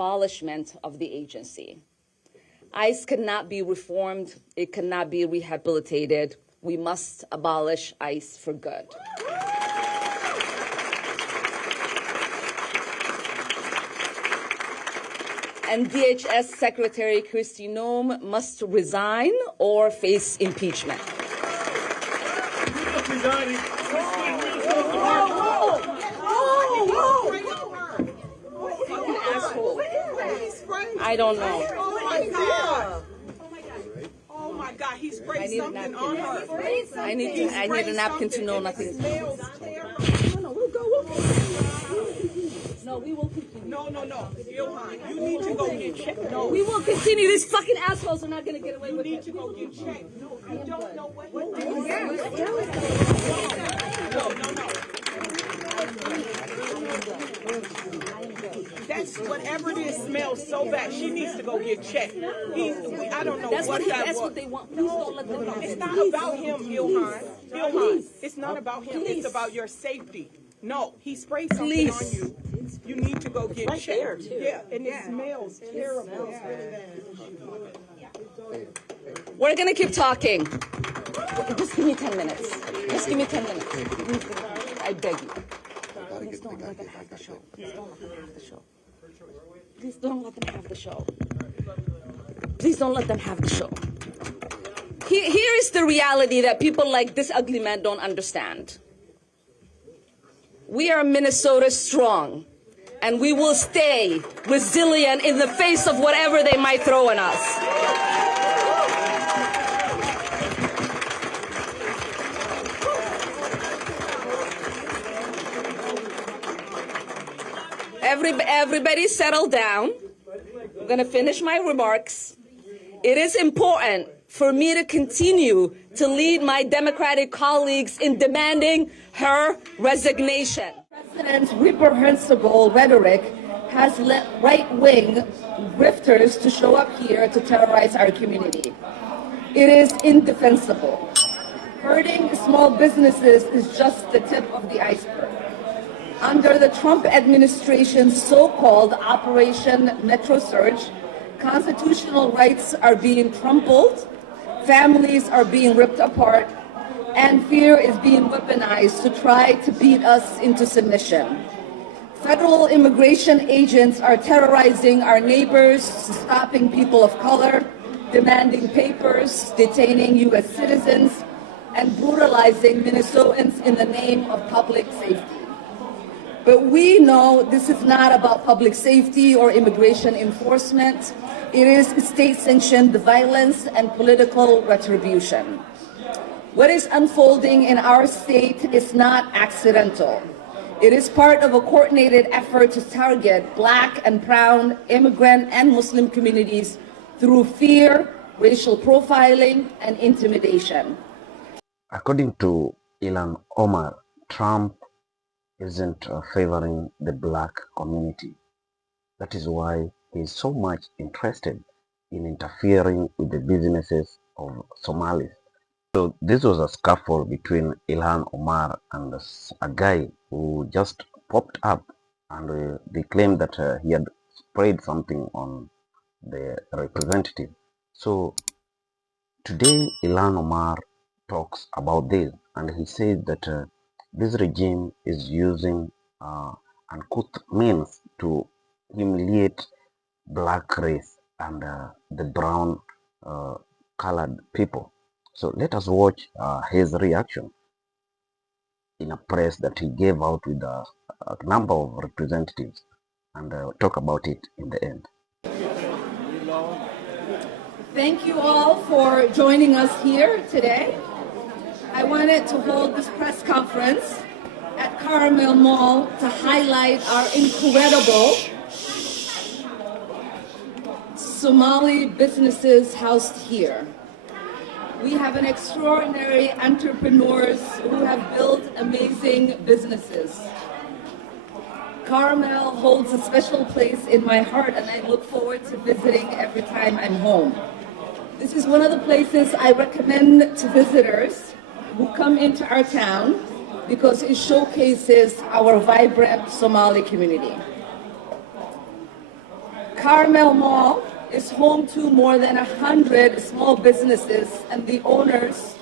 abolishment of the agency. ICE cannot be reformed. It cannot be rehabilitated. We must abolish ICE for good. And DHS Secretary Kristi Noem must resign or face impeachment. I don't know. Oh my God. Oh my God, he sprayed something on her. I need a napkin to know nothing. No, we will continue. No. Ilhan, you need to go get checked. No. We will continue. These fucking assholes are not going to get away with it. You need to go get checked. No, you don't know what he did. No. That's whatever it is smells so bad. She needs to go get checked. I don't know that's what that was. That's what they want. Please don't let them know. It's not about him, Ilhan. Ilhan, it's not about him. It's about your safety. No, he sprayed something on you. You need to go get checked. Yeah, and it smells terrible. We're going to keep talking. Just give me 10 minutes. Just give me 10 minutes. I beg you. Please don't let them have the show. Please don't let them have the show. Please don't let them have the show. Please don't let them have the show. Here is the reality that people like this ugly man don't understand. We are Minnesota strong, and we will stay resilient in the face of whatever they might throw at us. Everybody settle down. I'm going to finish my remarks. It is important for me to continue to lead my Democratic colleagues in demanding her resignation. The president's reprehensible rhetoric has led right-wing grifters to show up here to terrorize our community. It is indefensible. Hurting small businesses is just the tip of the iceberg. Under the Trump administration's so-called Operation Metro Surge, constitutional rights are being trampled, families are being ripped apart, and fear is being weaponized to try to beat us into submission. Federal immigration agents are terrorizing our neighbors, stopping people of color, demanding papers, detaining U.S. citizens, and brutalizing Minnesotans in the name of public safety. But we know this is not about public safety or immigration enforcement. It is state-sanctioned violence and political retribution. What is unfolding in our state is not accidental. It is part of a coordinated effort to target Black and brown immigrant and Muslim communities through fear, racial profiling, and intimidation. According to Ilhan Omar, Trump isn't favoring the Black community. That is why he is so much interested in interfering with the businesses of Somalis. So this was a scuffle between Ilhan Omar and a guy who just popped up, and they claimed that he had sprayed something on the representative. So today Ilhan Omar talks about this, and he says that this regime is using uncouth means to humiliate Black race and the brown colored people. So let us watch his reaction in a press that he gave out with a number of representatives, and talk about it in the end. Thank you all for joining us here today. I wanted to hold this press conference at Carmel Mall to highlight our incredible Somali businesses housed here. We have an extraordinary entrepreneurs who have built amazing businesses. Carmel holds a special place in my heart, and I look forward to visiting every time I'm home. This is one of the places I recommend to visitors who come into our town because it showcases our vibrant Somali community. Carmel Mall is home to more than 100 small businesses, and the owners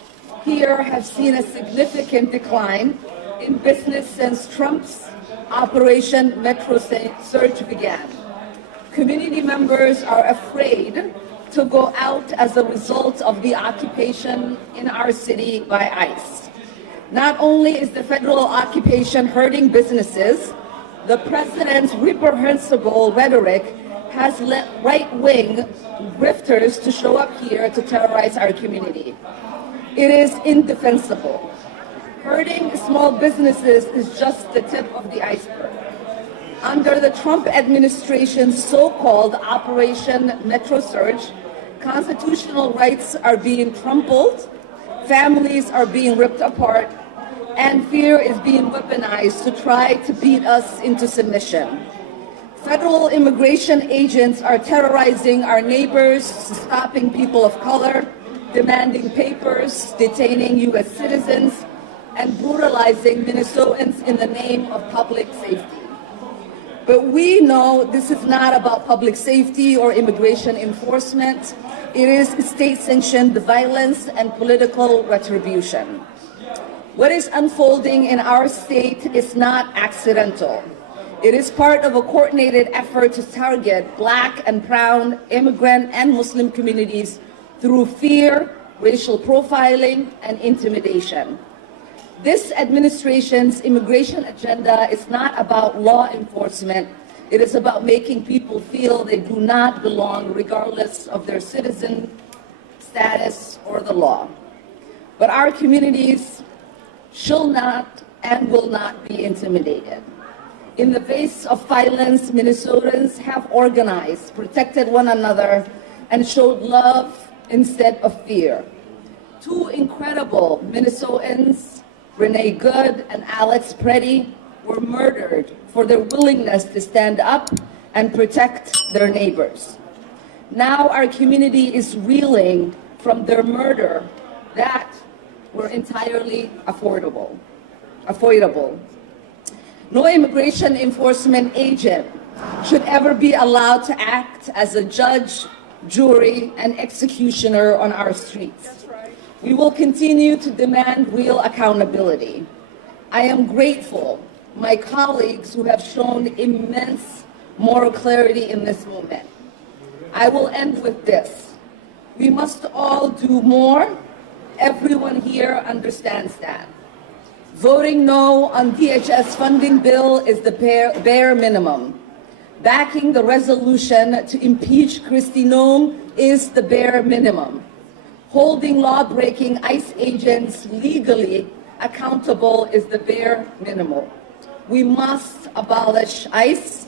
here have seen a significant decline in business since Trump's Operation Metro Surge began. Community members are afraid to go out as a result of the occupation in our city by ICE. Not only is the federal occupation hurting businesses, the president's reprehensible rhetoric has led right-wing grifters to show up here to terrorize our community. It is indefensible. Hurting small businesses is just the tip of the iceberg. Under the Trump administration's so-called Operation Metro Surge, constitutional rights are being trampled, families are being ripped apart, and fear is being weaponized to try to beat us into submission. Federal immigration agents are terrorizing our neighbors, stopping people of color, demanding papers, detaining U.S. citizens, and brutalizing Minnesotans in the name of public safety. But we know this is not about public safety or immigration enforcement. It is state-sanctioned violence and political retribution. What is unfolding in our state is not accidental. It is part of a coordinated effort to target Black and brown immigrant and Muslim communities through fear, racial profiling, and intimidation. This administration's immigration agenda is not about law enforcement. It is about making people feel they do not belong regardless of their citizen status or the law. But our communities shall not and will not be intimidated. In the face of violence, Minnesotans have organized, protected one another, and showed love instead of fear. Two incredible Minnesotans, Renee Good and Alex Preddy, were murdered for their willingness to stand up and protect their neighbors. Now our community is reeling from their murder that were entirely avoidable. No immigration enforcement agent should ever be allowed to act as a judge, jury, and executioner on our streets. That's right. We will continue to demand real accountability. I am grateful my colleagues who have shown immense moral clarity in this moment. I will end with this. We must all do more. Everyone here understands that. Voting no on DHS funding bill is the bare minimum. Backing the resolution to impeach Kristi Noem is the bare minimum. Holding law-breaking ICE agents legally accountable is the bare minimum. We must abolish ICE.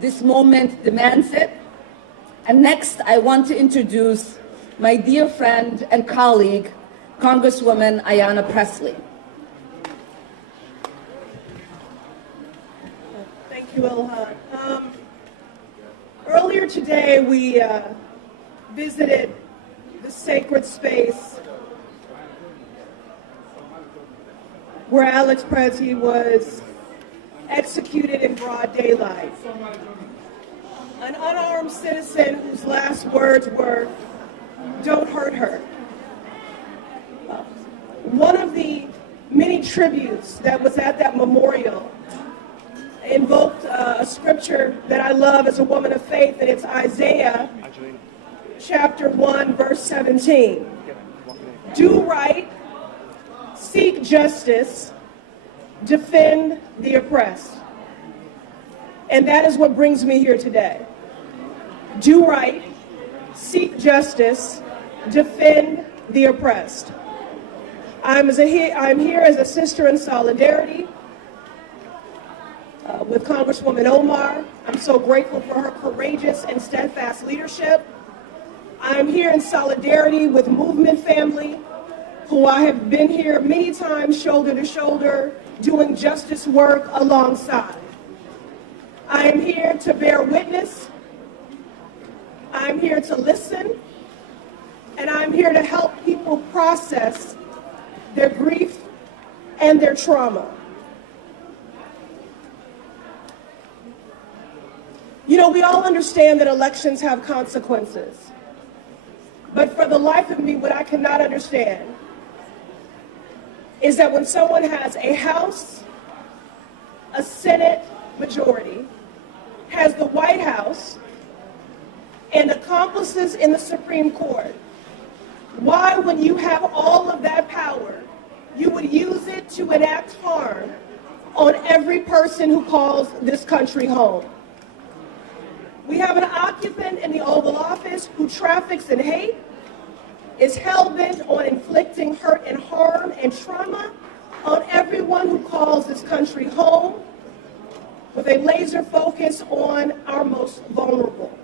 This moment demands it. And next, I want to introduce my dear friend and colleague, Congresswoman Ayanna Pressley. Thank you, Ilhan. Earlier today, we visited the sacred space where Alex Preddy was executed in broad daylight. An unarmed citizen whose last words were, "Don't hurt her." One of the many tributes that was at that memorial invoked a scripture that I love as a woman of faith, and it's Isaiah chapter 1, verse 17. Do right, seek justice, defend the oppressed. And that is what brings me here today. Do right, seek justice, defend the oppressed. I'm here as a sister in solidarity with Congresswoman Omar. I'm so grateful for her courageous and steadfast leadership. I'm here in solidarity with Movement Family, who I have been here many times shoulder to shoulder doing justice work alongside. I am here to bear witness. I'm here to listen. And I'm here to help people process their grief and their trauma. know, we all understand that elections have consequences. But for the life of me, what I cannot understand is that when someone has a House, a Senate majority, has the White House, and accomplices in the Supreme Court, why, when you have all of that power, you would use it to enact harm on every person who calls this country home? We have an occupant in the Oval Office who traffics in hate, is hell-bent on inflicting hurt and harm and trauma on everyone who calls this country home, with a laser focus on our most vulnerable.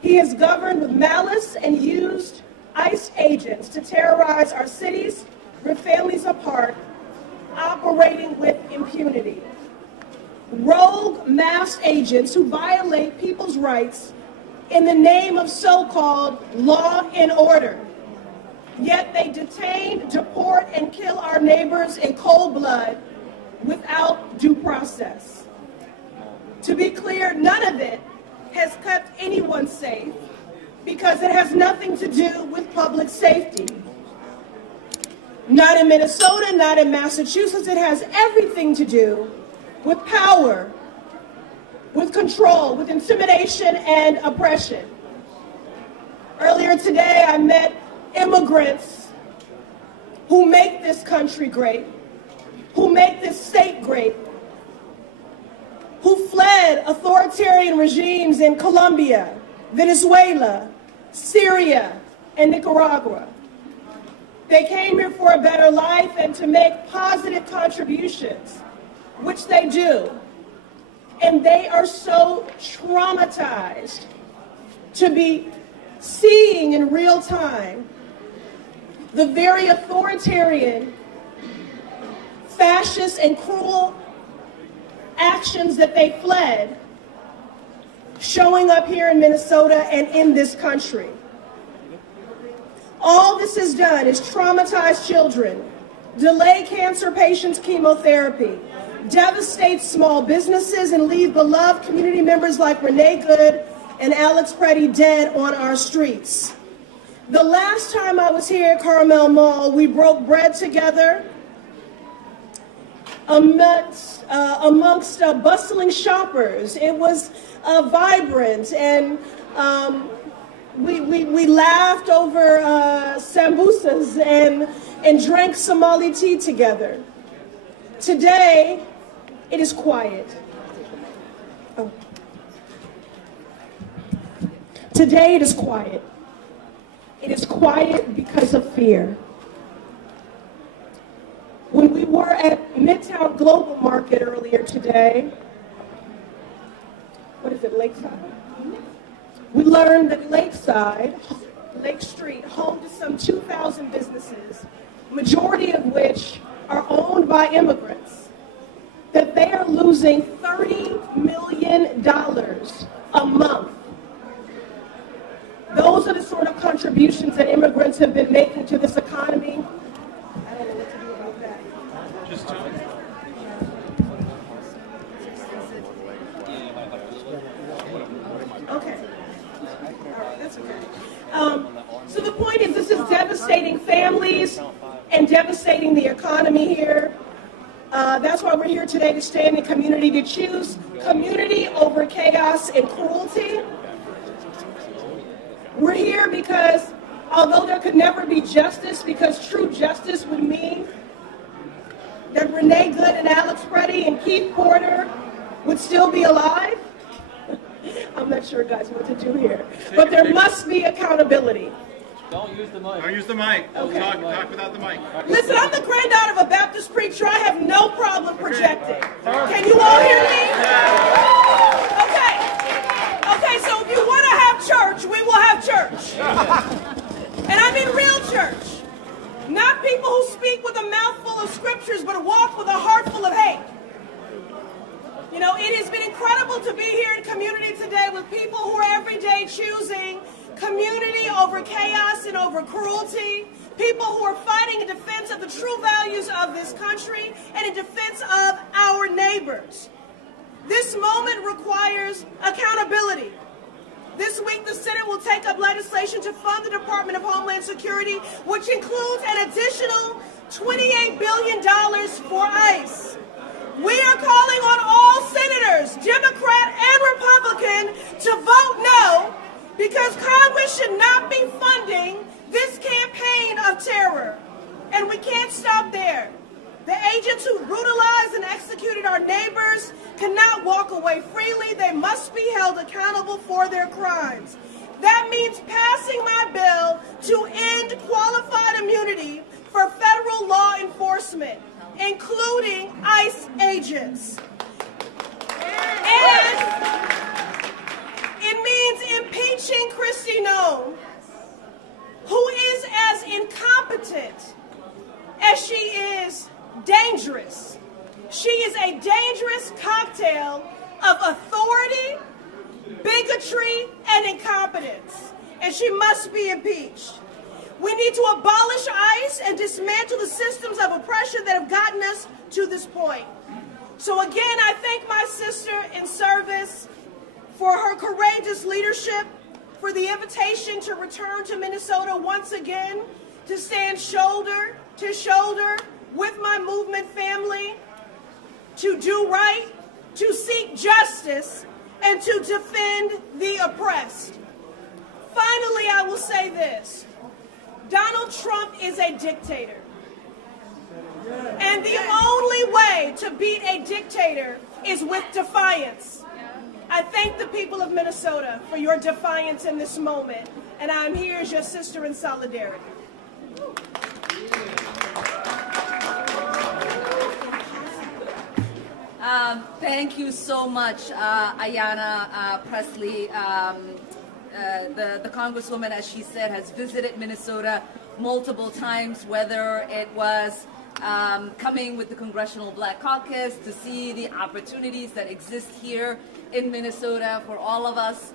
He has governed with malice and used ICE agents to terrorize our cities, rip families apart, operating with impunity. Rogue masked agents who violate people's rights in the name of so-called law and order. Yet they detain, deport, and kill our neighbors in cold blood without due process. To be clear, none of it has kept anyone safe because it has nothing to do with public safety. Not in Minnesota, not in Massachusetts. It has everything to do with power, with control, with intimidation and oppression. Earlier today, I met immigrants who make this country great, who make this state great, who fled authoritarian regimes in Colombia, Venezuela, Syria, and Nicaragua. They came here for a better life and to make positive contributions, which they do. And they are so traumatized to be seeing in real time the very authoritarian, fascist, and cruel actions that they fled showing up here in Minnesota and in this country. All this has done is traumatize children, delay cancer patients' chemotherapy, devastate small businesses, and leave beloved community members like Renee Good and Alex Preddy dead on our streets. The last time I was here at Carmel Mall, we broke bread together amongst bustling shoppers. It was vibrant, and we laughed over sambusas and drank Somali tea together. Today, it is quiet. Oh. Today, it is quiet. It is quiet because of fear. When we were at Midtown Global Market earlier today, what is it, Lakeside? We learned that Lakeside, Lake Street, home to some 2,000 businesses, majority of which are owned by immigrants, that they are losing $30 million a month. Those are the sort of contributions that immigrants have been making to this economy. I don't know what to do about that. Okay. All right, that's okay. So the point is, this is devastating families and devastating the economy here. That's why we're here today, to stand in community, to choose community over chaos and cruelty. We're here because although there could never be justice, because true justice would mean that Renee Good and Alex Preddy and Keith Porter would still be alive. I'm not sure, guys, what to do here. But there must be accountability. Don't use the mic. Don't use the mic. Okay. Talk without the mic. Listen, I'm the granddaughter of a Baptist preacher. I have no problem projecting. Can you all hear me? Okay. Okay, so if you want to have church, we will have church. And I mean real church. Not people who speak with a mouthful of scriptures, but walk with a heart full of hate. You know, it has been incredible to be here in community today with people who are every day choosing community over chaos and over cruelty. People who are fighting in defense of the true values of this country and in defense of our neighbors. This moment requires accountability. This week, the Senate will take up legislation to fund the Department of Homeland Security, which includes an additional $28 billion for ICE. We are calling on all senators, Democrat and Republican, to vote no, because Congress should not be funding this campaign of terror. And we can't stop there. The agents who brutalized and executed our neighbors cannot walk away freely. They must be held accountable for their crimes. That means passing my bill to end qualified immunity for federal law enforcement, including ICE agents. And it means impeaching Kristi Noem, who is as incompetent as she is dangerous. She is a dangerous cocktail of authority, bigotry, and incompetence, and she must be impeached. We need to abolish ICE and dismantle the systems of oppression that have gotten us to this point. So again, I thank my sister in service for her courageous leadership, for the invitation to return to Minnesota once again, to stand shoulder to shoulder with my movement family, to do right, to seek justice, and to defend the oppressed. Finally, I will say this. Donald Trump is a dictator. And the only way to beat a dictator is with defiance. I thank the people of Minnesota for your defiance in this moment, and I'm here as your sister in solidarity. Thank you so much, Ayanna Presley. The Congresswoman, as she said, has visited Minnesota multiple times, whether it was coming with the Congressional Black Caucus to see the opportunities that exist here in Minnesota for all of us,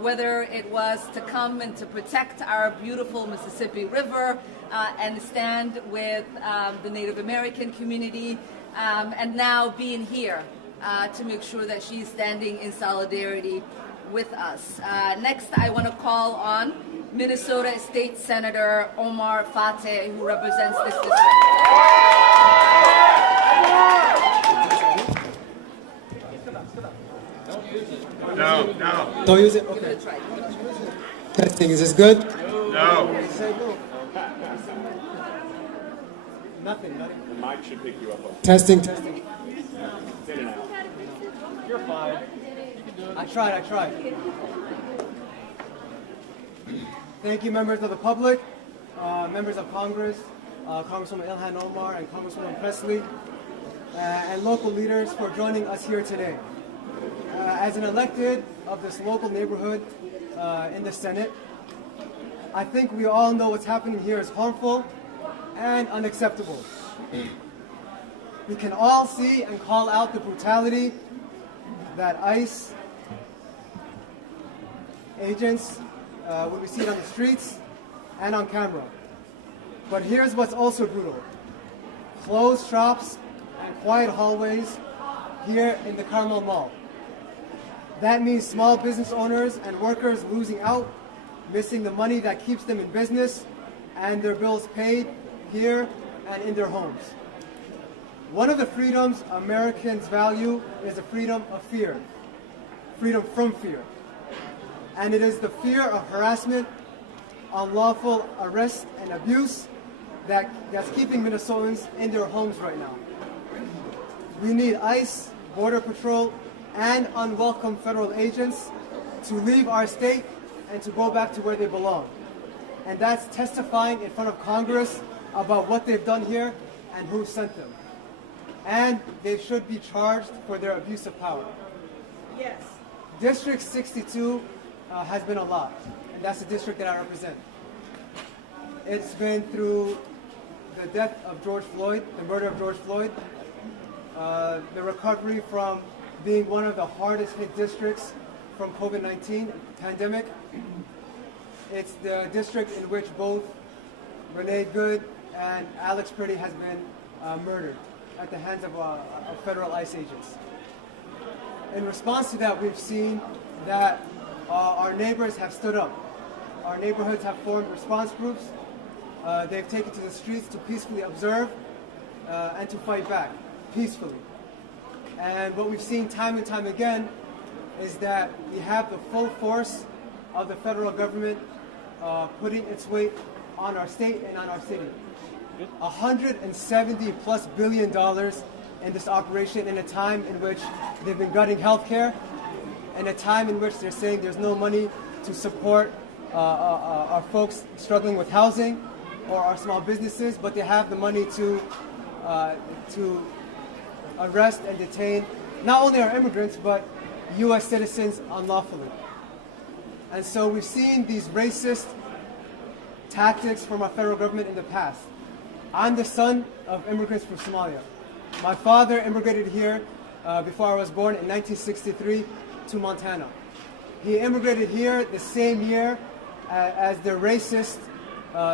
whether it was to come and to protect our beautiful Mississippi River and stand with the Native American community, and now being here to make sure that she's standing in solidarity with us. Next, I want to call on Minnesota State Senator Omar Fateh, who represents this district. No. Don't use it? Okay. Testing, is this good? No. Nothing. The mic should pick you up. Testing. Sit it out. You're fine. I tried. Thank you, members of the public, members of Congress, Congresswoman Ilhan Omar and Congresswoman Presley, and local leaders for joining us here today. As an elected of this local neighborhood in the Senate, I think we all know what's happening here is harmful and unacceptable. We can all see and call out the brutality that ICE agents when we see it on the streets and on camera. But here's what's also brutal. Closed shops and quiet hallways here in the Carmel Mall. That means small business owners and workers losing out, missing the money that keeps them in business and their bills paid here and in their homes. One of the freedoms Americans value is the freedom of fear, freedom from fear. And it is the fear of harassment, unlawful arrest, and abuse that's keeping Minnesotans in their homes right now. We need ICE, Border Patrol, and unwelcome federal agents to leave our state and to go back to where they belong. And that's testifying in front of Congress about what they've done here and who sent them. And they should be charged for their abuse of power. Yes. District 62 has been a lot, and that's the district that I represent. It's been through the death of George Floyd, the murder of George Floyd, the recovery from being one of the hardest hit districts from COVID-19 pandemic. It's the district in which both Renee Good and Alex Purdy has been murdered at the hands of federal ICE agents. in response to that, we've seen that our neighbors have stood up. Our neighborhoods have formed response groups. They've taken to the streets to peacefully observe and to fight back peacefully. And what we've seen time and time again is that we have the full force of the federal government putting its weight on our state and on our city. $170+ billion in this operation in a time in which they've been gutting healthcare, in a time in which they're saying there's no money to support our folks struggling with housing or our small businesses, but they have the money to arrest and detain not only our immigrants, but U.S. citizens unlawfully. And so we've seen these racist tactics from our federal government in the past. I'm the son of immigrants from Somalia. My father immigrated here before I was born in 1963 to Montana. He immigrated here the same year as the racist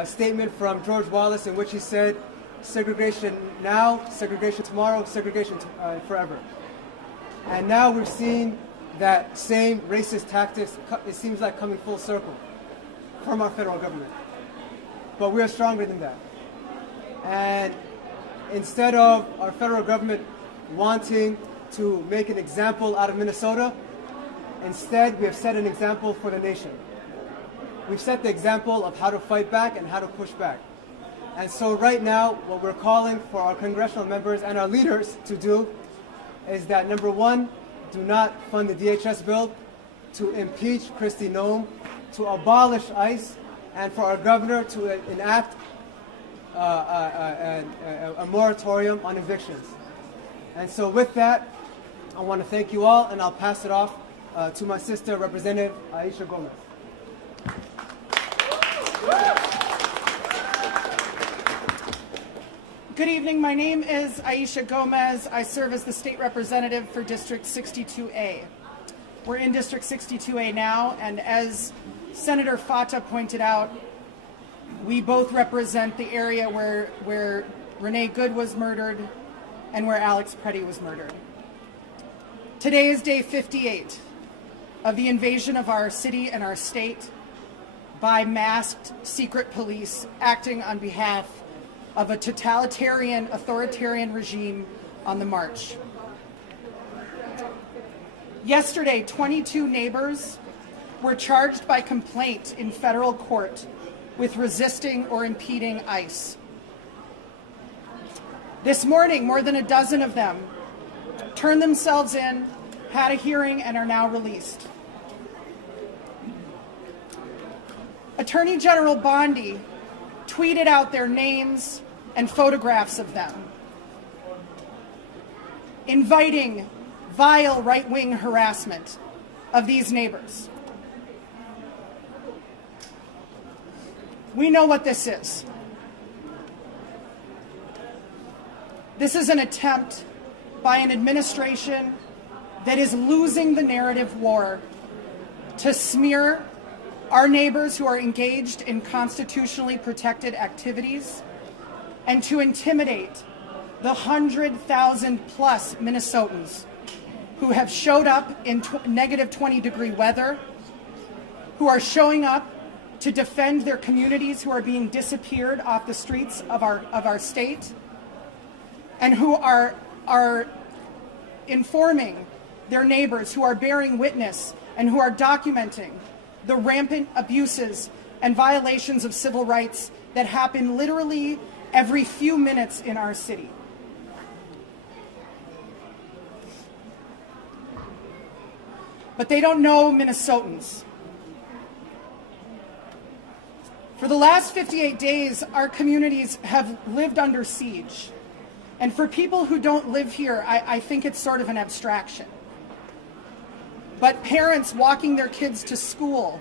statement from George Wallace, in which he said, segregation now, segregation tomorrow, segregation forever. And now we've seen that same racist tactics, it seems like, coming full circle from our federal government. But we are stronger than that. And instead of our federal government wanting to make an example out of Minnesota, instead we have set an example for the nation. We've set the example of how to fight back and how to push back. And so right now, what we're calling for our congressional members and our leaders to do is that, number one, do not fund the DHS bill, to impeach Kristi Noem, to abolish ICE, and for our governor to enact a moratorium on evictions. And so with that, I want to thank you all, and I'll pass it off to my sister, Representative Aisha Gomez. Good evening. My name is Aisha Gomez. I serve as the state representative for District 62A. We're in District 62A now, and as Senator Fata pointed out, we both represent the area where Renee Good was murdered and where Alex Preddy was murdered. Today is day 58 of the invasion of our city and our state by masked secret police acting on behalf of a totalitarian, authoritarian regime on the march. Yesterday, 22 neighbors were charged by complaint in federal court with resisting or impeding ICE. This morning, more than a dozen of them turned themselves in, had a hearing, and are now released. Attorney General Bondi tweeted out their names and photographs of them, inviting vile right-wing harassment of these neighbors. We know what this is. This is an attempt by an administration that is losing the narrative war to smear our neighbors who are engaged in constitutionally protected activities and to intimidate the 100,000 plus Minnesotans who have showed up in negative 20-degree weather, who are showing up to defend their communities who are being disappeared off the streets of our state, and who are informing their neighbors, who are bearing witness and who are documenting the rampant abuses and violations of civil rights that happen literally every few minutes in our city. But they don't know Minnesotans. For the last 58 days, our communities have lived under siege. And for people who don't live here, I think it's sort of an abstraction. But parents walking their kids to school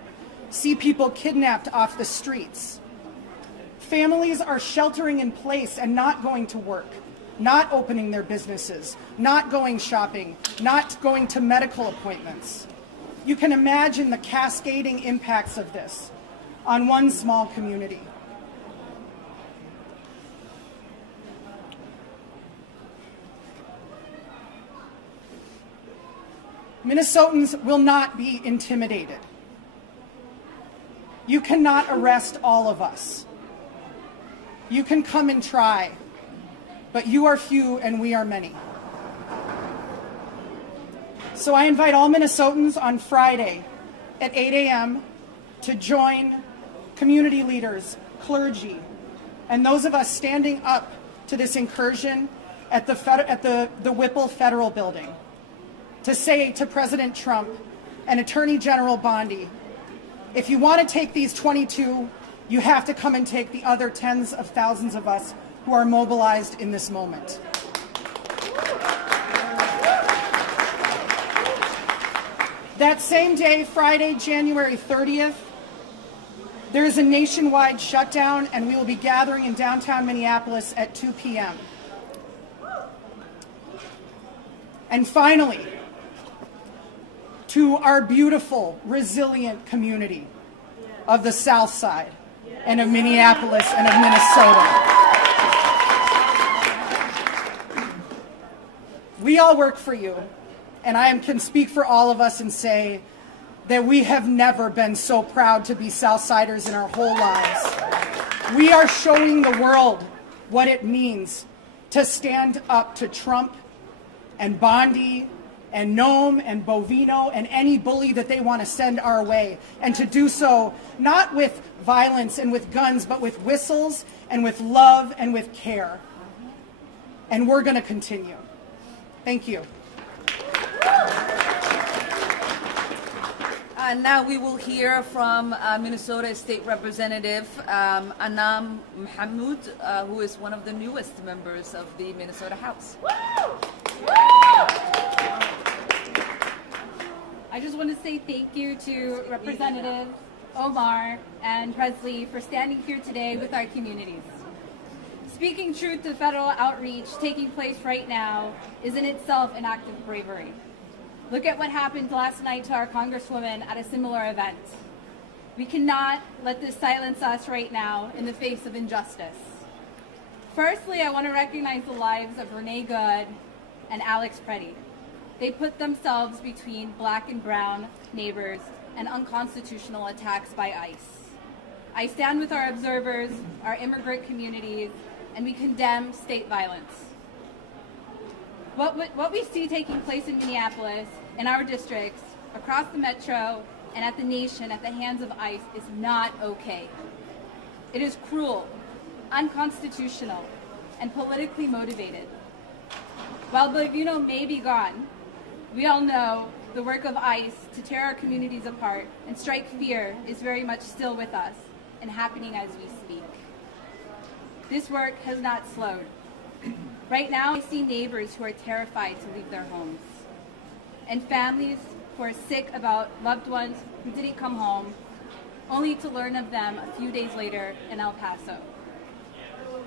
see people kidnapped off the streets. Families are sheltering in place and not going to work, not opening their businesses, not going shopping, not going to medical appointments. You can imagine the cascading impacts of this on one small community. Minnesotans will not be intimidated. You cannot arrest all of us. You can come and try, but you are few and we are many. So I invite all Minnesotans on Friday at 8 a.m. to join community leaders, clergy, and those of us standing up to this incursion at the Whipple Federal Building to say to President Trump and Attorney General Bondi, if you want to take these 22, you have to come and take the other tens of thousands of us who are mobilized in this moment. That same day, Friday, January 30th, there is a nationwide shutdown, and we will be gathering in downtown Minneapolis at 2 p.m. And finally, to our beautiful, resilient community of the South Side and of Minneapolis and of Minnesota. We all work for you, and I can speak for all of us and say that we have never been so proud to be Southsiders in our whole lives. We are showing the world what it means to stand up to Trump and Bondi and Noam and Bovino and any bully that they want to send our way, and to do so not with violence and with guns, but with whistles and with love and with care. And we're going to continue. Thank you. Now we will hear from Minnesota State Representative Anam Mahmoud, who is one of the newest members of the Minnesota House. I just want to say thank you to Representative Omar and Presley for standing here today with our communities. Speaking truth to federal outreach taking place right now is in itself an act of bravery. Look at what happened last night to our Congresswoman at a similar event. We cannot let this silence us right now in the face of injustice. Firstly, I want to recognize the lives of Renee Good and Alex Preddy. They put themselves between black and brown neighbors and unconstitutional attacks by ICE. I stand with our observers, our immigrant communities, and we condemn state violence. What we see taking place in Minneapolis, in our districts, across the metro, and at the nation at the hands of ICE is not okay. It is cruel, unconstitutional, and politically motivated. While Bovino may be gone, we all know the work of ICE to tear our communities apart and strike fear is very much still with us and happening as we speak. This work has not slowed. Right now, I see neighbors who are terrified to leave their homes, and families who are sick about loved ones who didn't come home, only to learn of them a few days later in El Paso,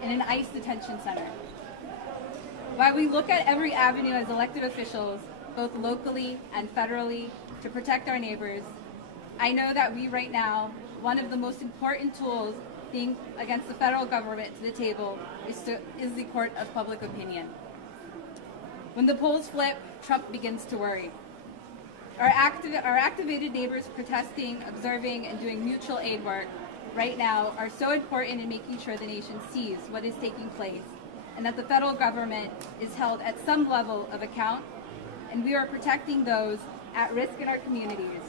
in an ICE detention center. While we look at every avenue as elected officials, both locally and federally, to protect our neighbors, I know that we right now, one of the most important tools being against the federal government to the table is the court of public opinion. When the polls flip, Trump begins to worry. Our activated neighbors protesting, observing, and doing mutual aid work right now are so important in making sure the nation sees what is taking place and that the federal government is held at some level of account, and we are protecting those at risk in our communities.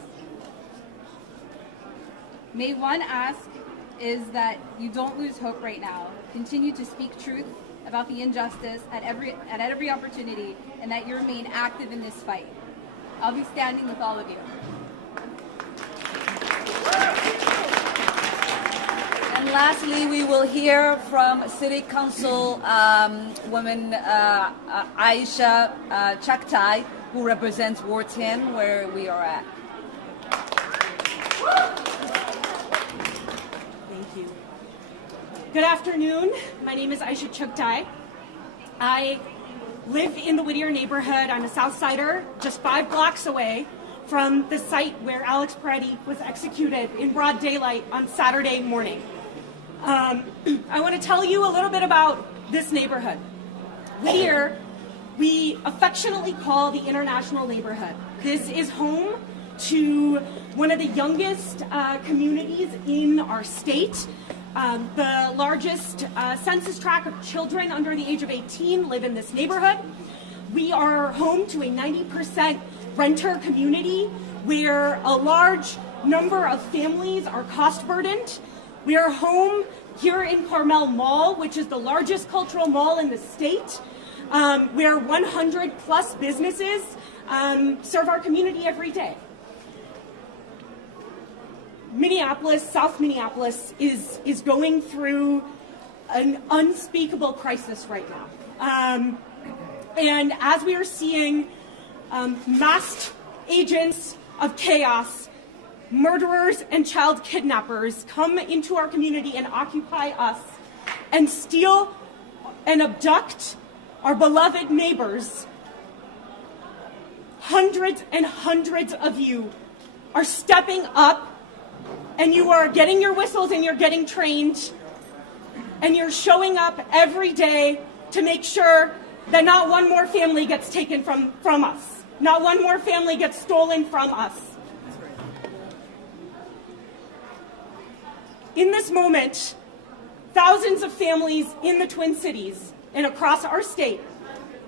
May one ask is that you don't lose hope right now. Continue to speak truth about the injustice at every opportunity, and that you remain active in this fight. I'll be standing with all of you. And lastly, we will hear from City Council woman Aisha Chaktai, who represents Ward 10, where we are at. Good afternoon. My name is Aisha Chuktai. I live in the Whittier neighborhood. I'm a Southsider, just 5 blocks away from the site where Alex Preddy was executed in broad daylight on Saturday morning. I want to tell you a little bit about this neighborhood. Whittier, we affectionately call the international neighborhood This is home to one of the youngest communities in our state. The largest census tract of children under the age of 18 live in this neighborhood. We are home to a 90% renter community where a large number of families are cost burdened. We are home here in Carmel Mall, which is the largest cultural mall in the state, where 100 plus businesses serve our community every day. Minneapolis, South Minneapolis, is going through an unspeakable crisis right now. And as we are seeing masked agents of chaos, murderers and child kidnappers come into our community and occupy us and steal and abduct our beloved neighbors, hundreds and hundreds of you are stepping up, and you are getting your whistles and you're getting trained, and you're showing up every day to make sure that not one more family gets taken from us. Not one more family gets stolen from us. In this moment, thousands of families in the Twin Cities and across our state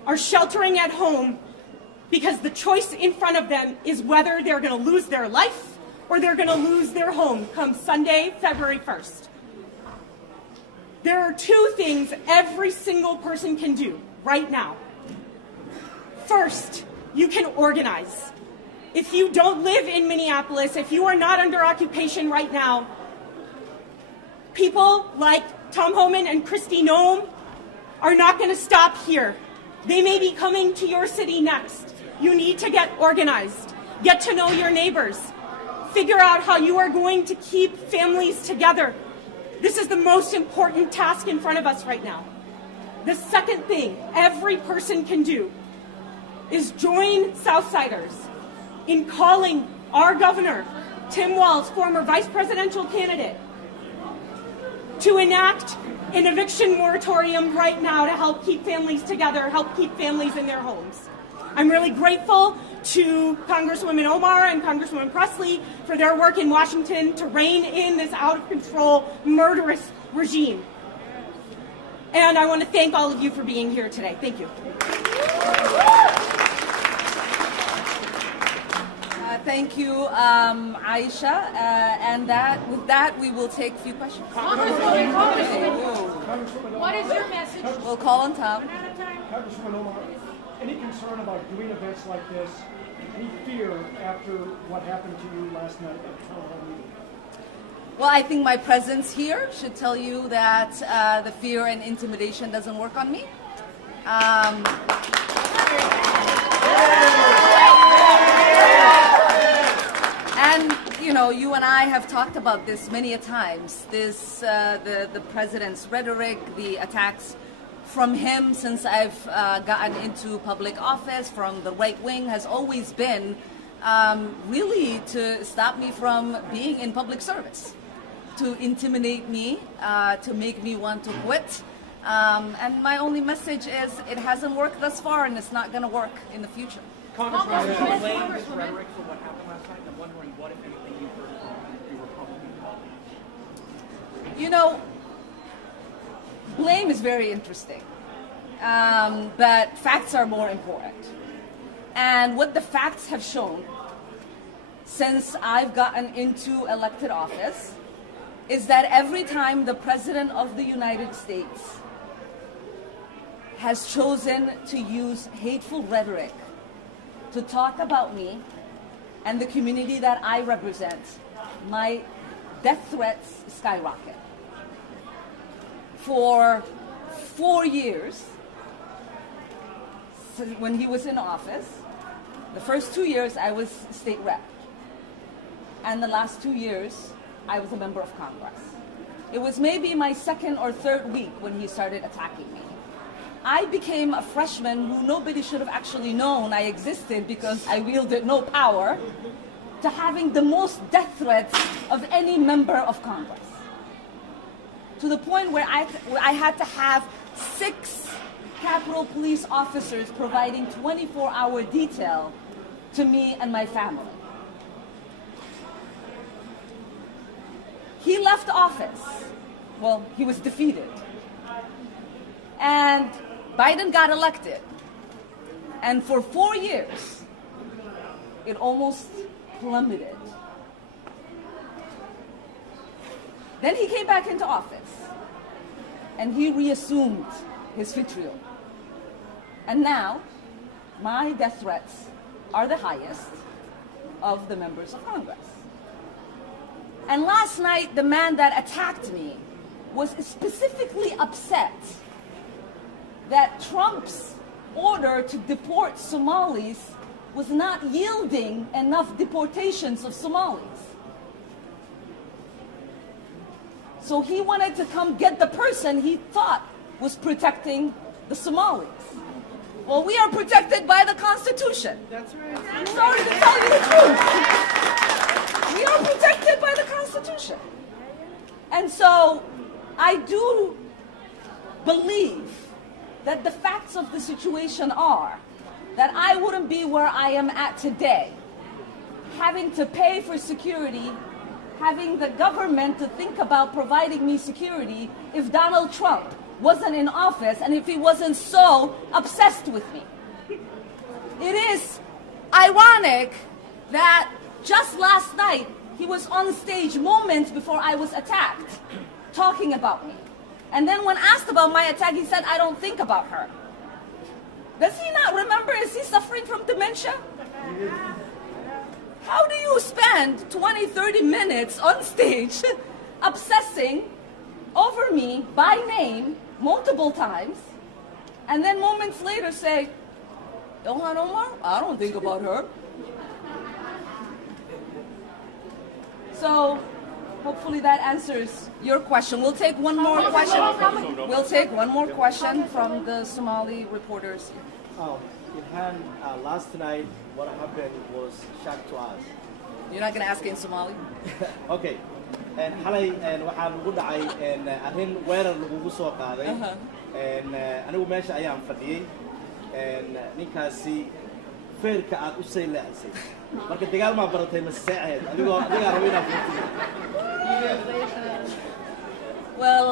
are sheltering at home because the choice in front of them is whether they're going to lose their life or they're going to lose their home come Sunday, February 1st. There are two things every single person can do right now. First, you can organize. If you don't live in Minneapolis, if you are not under occupation right now, people like Tom Homan and Kristi Noem are not going to stop here. They may be coming to your city next. You need to get organized. Get to know your neighbors. Figure out how you are going to keep families together. This is the most important task in front of us right now. The second thing every person can do is join Southsiders in calling our governor, Tim Walz, former vice presidential candidate, to enact an eviction moratorium right now to help keep families together, help keep families in their homes. I'm really grateful to Congresswoman Omar and Congresswoman Presley for their work in Washington to rein in this out-of-control, murderous regime. And I want to thank all of you for being here today. Thank you. Thank you, Aisha. And with that, we will take a few questions. What is your message? We'll call on top. Congresswoman Omar, any concern about doing events like this? Any fear after what happened to you last night at the town hall meeting? Well, I think my presence here should tell you that the fear and intimidation doesn't work on me. And you know, you and I have talked about this many a times. This the president's rhetoric, the attacks from him since I've gotten into public office from the right wing has always been really to stop me from being in public service, to intimidate me, to make me want to quit. And my only message is it hasn't worked thus far and it's not going to work in the future. Congresswoman, blame this rhetoric for what happened last night, and I'm wondering what, if anything, you heard from your Republican colleagues. You know, blame is very interesting, but facts are more important. And what the facts have shown since I've gotten into elected office is that every time the President of the United States has chosen to use hateful rhetoric to talk about me and the community that I represent, my death threats skyrocket. For 4 years, when he was in office, the first 2 years I was state rep, and the last 2 years I was a member of Congress. It was maybe my second or third week when he started attacking me. I became a freshman who nobody should have actually known I existed because I wielded no power, to having the most death threats of any member of Congress. To the point where I had to have 6 Capitol Police officers providing 24-hour detail to me and my family. He left office. Well, he was defeated. And Biden got elected. And for 4 years, it almost plummeted. Then he came back into office, and he reassumed his vitriol. And now, my death threats are the highest of the members of Congress. And last night, the man that attacked me was specifically upset that Trump's order to deport Somalis was not yielding enough deportations of Somalis. So he wanted to come get the person he thought was protecting the Somalis. Well, we are protected by the Constitution. That's right. I'm sorry to tell you the truth. We are protected by the Constitution. And so I do believe that the facts of the situation are that I wouldn't be where I am at today, having to pay for security, having the government to think about providing me security if Donald Trump wasn't in office and if he wasn't so obsessed with me. It is ironic that just last night he was on stage moments before I was attacked, talking about me. And then when asked about my attack, he said, I don't think about her. Does he not remember? Is he suffering from dementia? How do you spend 20, 30 minutes on stage obsessing over me by name multiple times, and then moments later say, Ilhan Omar, I don't think about her. So hopefully that answers your question. We'll take one more question. We'll take one more question from the Somali reporters. Oh, Ilhan, last night what happened was shock to us. You're not going to ask in Somali? Okay. And xalay waxaan ugu dhacay arrin weerar lagugu soo qaaday anigu meesha ayaan fadhiyey ninkaasi feerka aad u saylacsay marka dagaal ma baratay ma saaceed adigaa rabo inaad Well,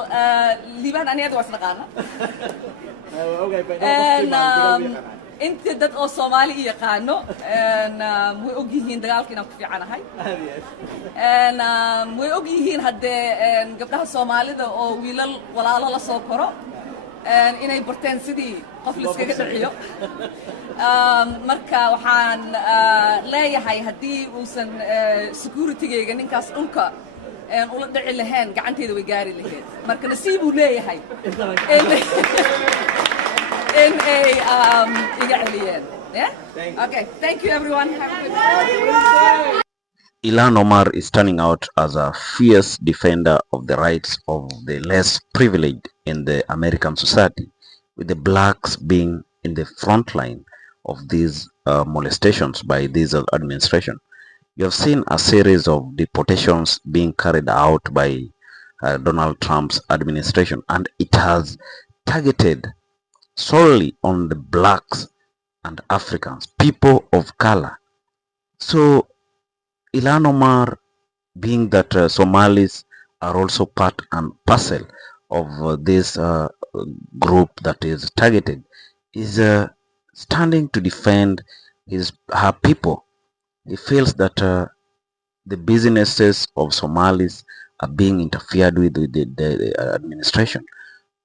liban aniga was naqaana. Okay, but inta dad oo Soomaali yaqaano way og yihiin dagaalka inaan ku fiicanahay way og yihiin haddee gabdhaha Soomaalida oo wiilal walaalo la soo koro inay barteen sidii qof la iskaga dhiciyo marka waxaan leeyahay haddii uusan security-gayga ninkaas dhulka ula dhici lahayn gacanteeda way gaari lahayd marka nasiib uu leeyahay in a yeah? Okay, thank you everyone. Have a good day. Ilhan Omar is turning out as a fierce defender of the rights of the less privileged in the American society, with the blacks being in the front line of these molestations by this administration. You have seen a series of deportations being carried out by Donald Trump's administration, and it has targeted solely on the blacks and Africans, people of color. So Ilhan Omar, being that Somalis are also part and parcel of this group that is targeted, is standing to defend her people. He feels that the businesses of Somalis are being interfered with the administration,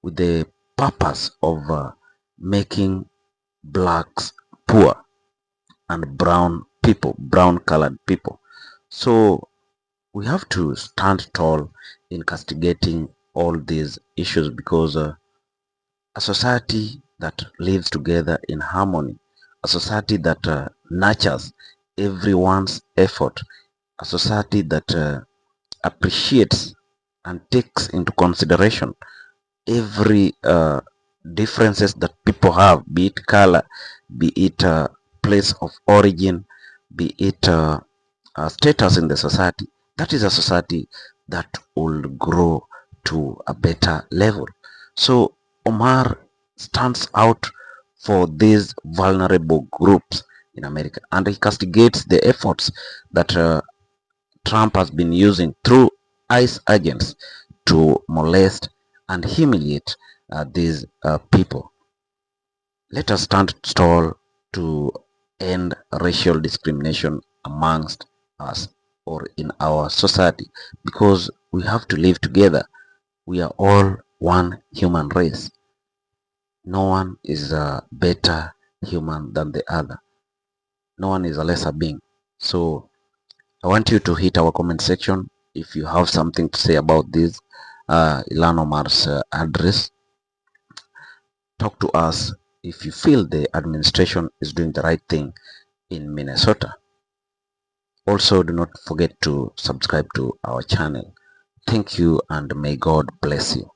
with the purpose of making blacks poor and brown people, brown colored people. So we have to stand tall in castigating all these issues, because a society that lives together in harmony, a society that nurtures everyone's effort, a society that appreciates and takes into consideration every differences that people have, be it color, be it place of origin, be it status in the society. That is a society that will grow to a better level. So Omar stands out for these vulnerable groups, in America, and he castigates the efforts that Trump has been using through ICE agents to molest and humiliate these people. Let us stand tall to end racial discrimination amongst us or in our society, because we have to live together. We are all one human race. No one is a better human than the other. No one is a lesser being. So I want you to hit our comment section if you have something to say about this Ilhan Omar's address. Talk to us if you feel the administration is doing the right thing in Minnesota. Also, do not forget to subscribe to our channel. Thank you, and may God bless you.